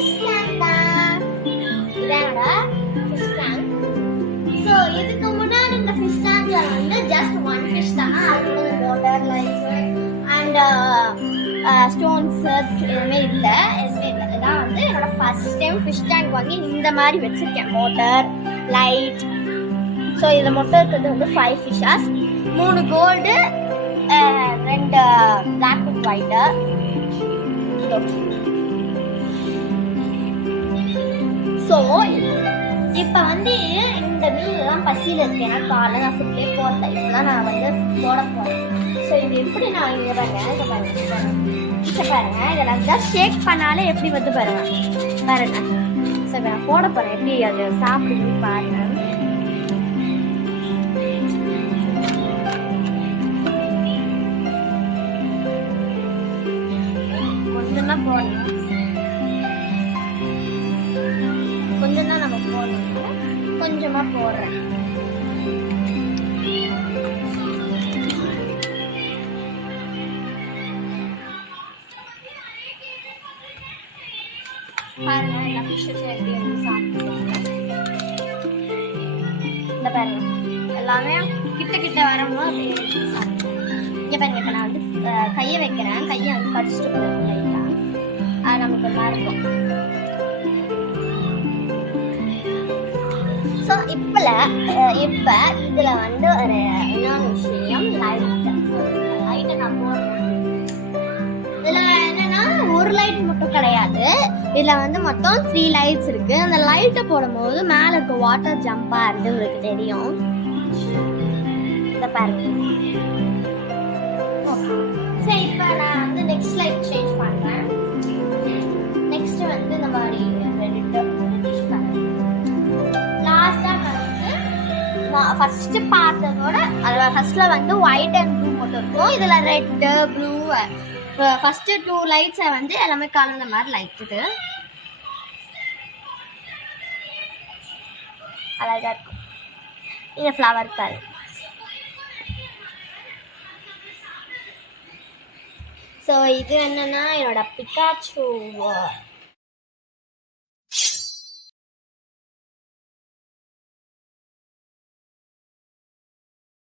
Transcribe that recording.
Fish tank தான். இதோட fish tank. So இதுக்கு முன்னாடி இந்த ஃபிஷ் டேங்க்ல வந்து ஜஸ்ட் ஒன் ஃபிஷ் தானா, அது வாட்டர் லைட்ஸ் அண்ட் ஸ்டோன்ஸ் எதுவுமே இல்லை. இதான் வந்து என்னோட ஃபர்ஸ்ட் டைம் ஃபிஷ் டேங்க் வாங்கி இந்த மாதிரி வச்சிருக்கேன். Motor light. ஸோ இதில் மொத்தம் இருக்கிறது வந்து 5 fishes, 3 gold, 2 black with white. So இப்போ வந்து இந்த மீன்லாம் பசியில் இருக்கு. ஏன்னா காலைல நான் ஃபுட்டே போடல, இப்போதான் நான் வந்து போட போகிறேன். ஸோ இது எப்படி நான் இங்கே பாருங்க, இதெல்லாம் தான் ஷேக் பண்ணாலே எப்படி வந்து பாருங்க. ஸோ இப்போ நான் போட போகிறேன், எப்படி அது சாப்பிடுன்னு பாருங்க. கொஞ்சமாக போடணும், கொஞ்சம் தான் நம்ம போடணும், கொஞ்சமாக போடுறேன். பாருங்க எல்லா ஃபிஷ்ஷஸ் எப்படி வந்து சாப்பிடுவாங்க. இந்த பாருங்க எல்லாமே கிட்ட கிட்ட வரும்போது அப்படியே சாப்பிடுவோம். இங்கே பாருங்க, இப்போ நான் வந்து கையை வைக்கிறேன், கையை வந்து கடிச்சிட்டு போகிறேன் லைட்டாக, அது நமக்கு நல்லா இருக்கும். ஸோ இப்போ இதில் வந்து ஒரு இன்னொரு விஷயம், லைட்டை நான் போடுறேன். இதில் என்னன்னா ஒரு லைட் மட்டும் கிடையாது, இதில் வந்து மொத்தம் 3 லைட்ஸ் இருக்கு. அந்த லைட்டை போடும்போது மேலே இருக்க வாட்டர் ஜம்ப் ஆகுது, உங்களுக்கு தெரியும். இதை பாருங்க. சரி, இப்போ நான் வந்து நெக்ஸ்ட் லைட் சேஞ்ச் பண்ணுறேன். நெக்ஸ்ட் வந்து இந்த மாதிரி ஃபர்ஸ்ட் பார்த்ததோட ஃபர்ஸ்ட்ல வந்து ஒயிட் அண்ட் ப்ளூ மட்டும் இருக்கும். இதுல ரெட் ப்ளூ ஃபர்ஸ்ட் 2 லைட்ஸை வந்து எல்லாமே கலந்த மாதிரி லைட். இது அழகா இருக்கும். இது ஃப்ளவர் பாரு. ஸோ இது என்னன்னா என்னோட பிகாச்சு